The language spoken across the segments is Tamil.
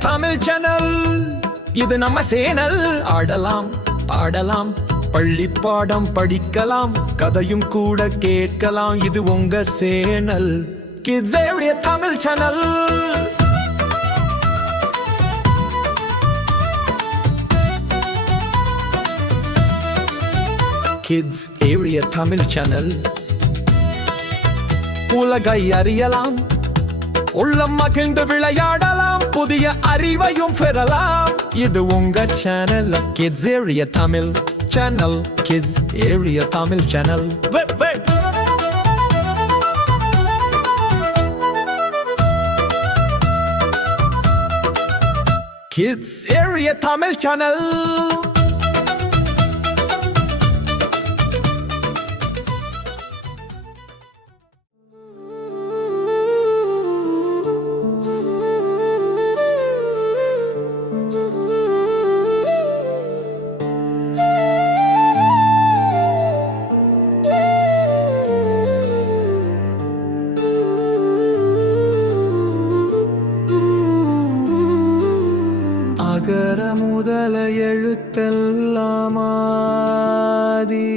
தமிழ் சேனல். இது நம்ம சேனல். ஆடலாம் பாடலாம் பள்ளி பாடம் படிக்கலாம் கதையும் கூட கேட்கலாம். இது உங்க channel kids area Tamil channel. Kids area Tamil channel. உலகை அறியலாம், உள்ளம் மகிழ்ந்து விளையாடலாம், புதிய அறிவையும் பெறலாம். இது உங்க channel kids area Tamil channel. Kids area Tamil channel. Kids area Tamil channel. அகர முதல எழுத்தெல்லாம் ஆதி.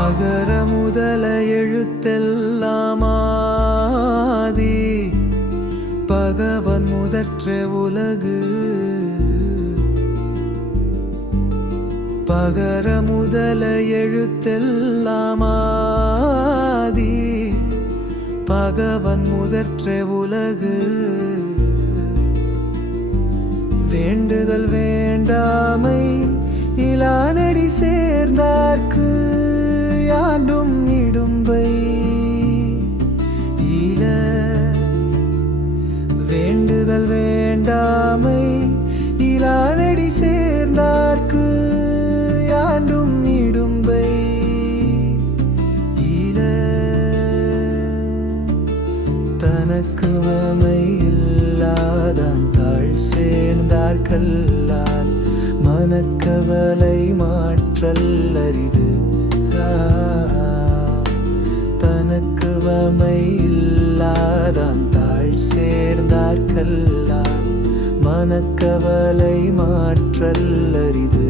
அகர முதல எழுத்தெல்லாம் ஆதி. பகவன் முதற்றே உலகு. பகர முதல எழுத்தெல்லாம் ஆதி. பகவன் முதற்றே உலகு. வேண்டுதல் வேண்டாமை இலானடி சேர்ந்தார்க்கு யாண்டும் இடும்பை இல. வேண்டுதல் வேண்டாமை இலானடி சேர்ந்தார்க்கு யாண்டும் இடும்பை இல. தனக்குவமை இல்லாதான் தாழ் சேர்ந்தார்கல்லால் மனக்கவலை மாற்றல் அரிது. தனக்குவமை இல்லாதான் தாழ் சேர்ந்தார்கல்லால் மனக்கவலை மாற்றல் அரிது.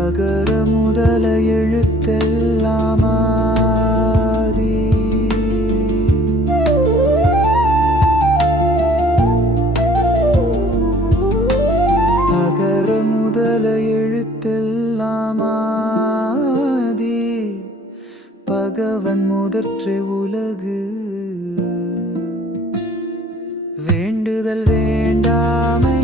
அகர முதல எழுத்தெல்லாம் ஆதி. அகர முதல எழுத்தெல்லாம் ஆதி. பகவன் முதற்றே உலகு. வேண்டுதல் வேண்டாமை